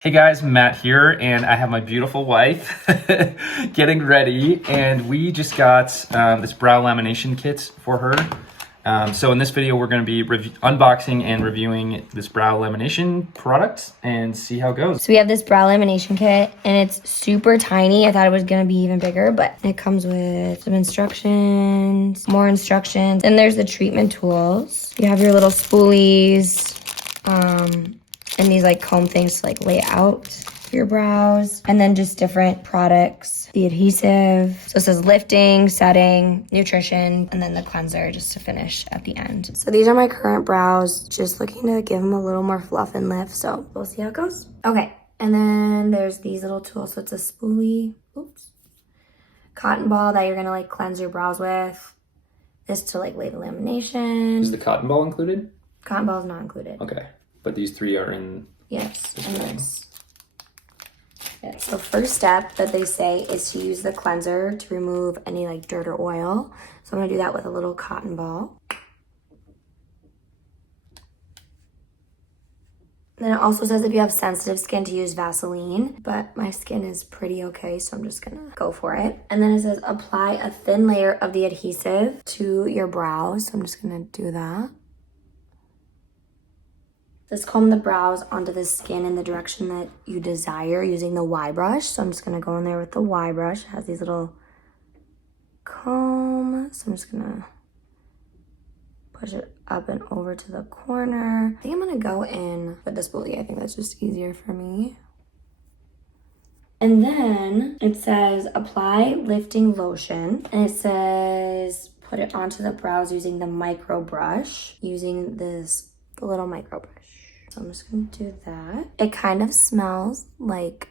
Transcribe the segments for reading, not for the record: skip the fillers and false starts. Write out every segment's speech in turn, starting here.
Hey guys, Matt here, and I have my beautiful wife getting ready, and we just got this brow lamination kit for her. So in this video, we're going to be unboxing and reviewing this brow lamination product and see how it goes. So we have this brow lamination kit, and it's super tiny. I thought it was going to be even bigger, but it comes with some instructions, more instructions, and there's the treatment tools. You have your little spoolies, and these like comb things to like lay out your brows, and then just different products, the adhesive. So it says lifting, setting, nutrition, and then the cleanser just to finish at the end. So these are my current brows, just looking to give them a little more fluff and lift. So we'll see how it goes. Okay, and then there's these little tools. So it's a spoolie, cotton ball that you're gonna like cleanse your brows with. This to like lay the lamination. Is the cotton ball included? Cotton ball is not included. Okay, but these three are in. Yes, and this. Yeah, so first step that they say is to use the cleanser to remove any like dirt or oil. So I'm gonna do that with a little cotton ball. Then it also says if you have sensitive skin to use Vaseline, but my skin is pretty okay, so I'm just gonna go for it. And then it says apply a thin layer of the adhesive to your brows. So I'm just gonna do that. Just comb the brows onto the skin in the direction that you desire using the Y brush. So I'm just gonna go in there with the Y brush. It has these little comb. So I'm just gonna push it up and over to the corner. I think I'm gonna go in with the spoolie. I think that's just easier for me. And then it says apply lifting lotion. And it says put it onto the brows using the micro brush, using this little micro brush. So I'm just gonna do that. It kind of smells like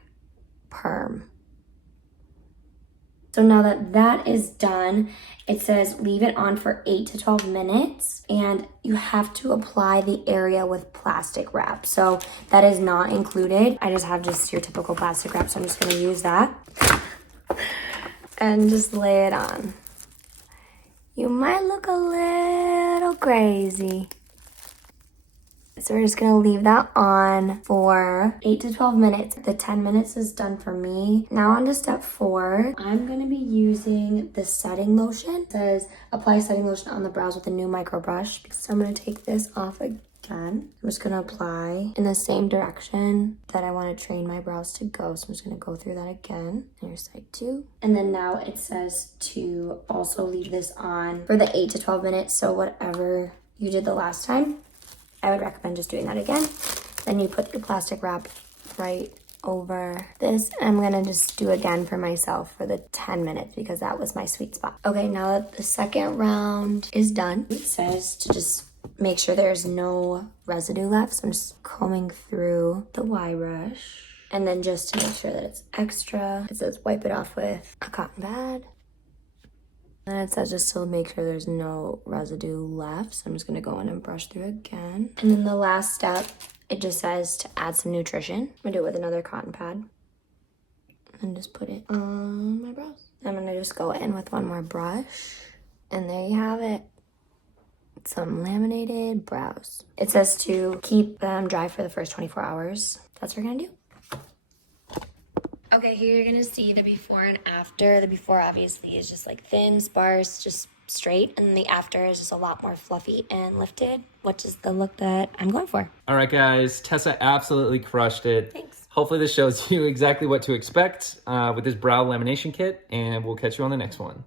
perm. So now that that is done, it says leave it on for 8 to 12 minutes, and you have to apply the area with plastic wrap. So that is not included. I just have your typical plastic wrap, so I'm just gonna use that and just lay it on. You might look a little crazy. So we're just gonna leave that on for 8 to 12 minutes. The 10 minutes is done for me. Now on to step 4. I'm gonna be using the setting lotion. It says apply setting lotion on the brows with a new micro brush. So I'm gonna take this off again. I'm just gonna apply in the same direction that I wanna train my brows to go. So I'm just gonna go through that again. Here's side 2. And then now it says to also leave this on for the 8 to 12 minutes. So whatever you did the last time, I would recommend just doing that again. Then you put your plastic wrap right over this. And I'm gonna just do again for myself for the 10 minutes because that was my sweet spot. Okay, now that the second round is done, it says to just make sure there's no residue left. So I'm just combing through the Y brush. And then just to make sure that it's extra, it says wipe it off with a cotton pad. And it says just to make sure there's no residue left. So I'm just gonna go in and brush through again. And then the last step, it just says to add some nutrition. I'm gonna do it with another cotton pad. And just put it on my brows. I'm gonna just go in with one more brush. And there you have it. Some laminated brows. It says to keep them dry for the first 24 hours. That's what we're gonna do. Okay, here you're gonna see the before and after. The before obviously is just like thin, sparse, just straight. And the after is just a lot more fluffy and lifted, which is the look that I'm going for. All right, guys, Tessa absolutely crushed it. Thanks. Hopefully this shows you exactly what to expect with this brow lamination kit, and we'll catch you on the next one.